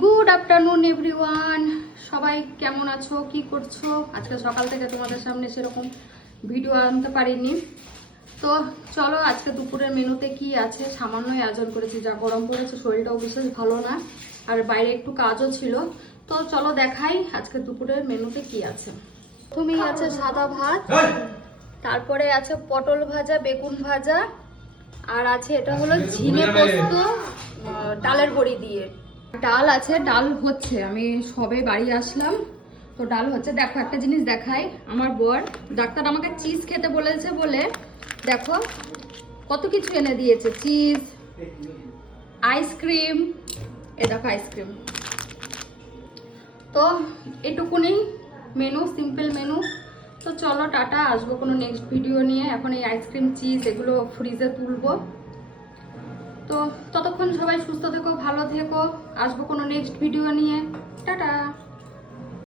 Good afternoon everyone, সবাই কেমন আছো, কি করছো? আজকে সকাল থেকে তোমাদের সামনে সেরকম ভিডিও আনতে পারিনি। তো চলো আজকে দুপুরের মেনুতে কি আছে, সামান্যই আয়োজন করেছি। যা গরম পড়েছে, শরীরটাও বিশেষ ভালো না, আর বাইরে একটু কাজও ছিল। তো চলো দেখাই আজকে দুপুরের মেনুতে কি আছে। প্রথমেই আছে সাদা ভাত, তারপরে আছে পটল ভাজা, বেগুন ভাজা, আর আছে এটা হলো ঝিঙে পোস্ত ডালের বড়ি দিয়ে। ডাল আছে, ডাল হচ্ছে, আমি সবে বাড়ি আসলাম তো ডাল হচ্ছে। দেখো একটা জিনিস দেখাই, আমার বর ডাক্তার আমাকে চিজ খেতে বলেছে বলে দেখো কত কিছু এনে দিয়েছে। চিজ, আইসক্রিম, এ দেখো আইসক্রিম। তো এটুকুনি মেনু, সিম্পল মেনু। তো চলো টাটা, আসবো কোনো নেক্সট ভিডিও নিয়ে। এখন এই আইসক্রিম, চিজ এগুলো ফ্রিজে তুলবো। তো ততক্ষণ সবাই সুস্থ থেকো, ভালো থেকো, আসবো কোনো নেক্সট ভিডিও নিয়ে। টাটা।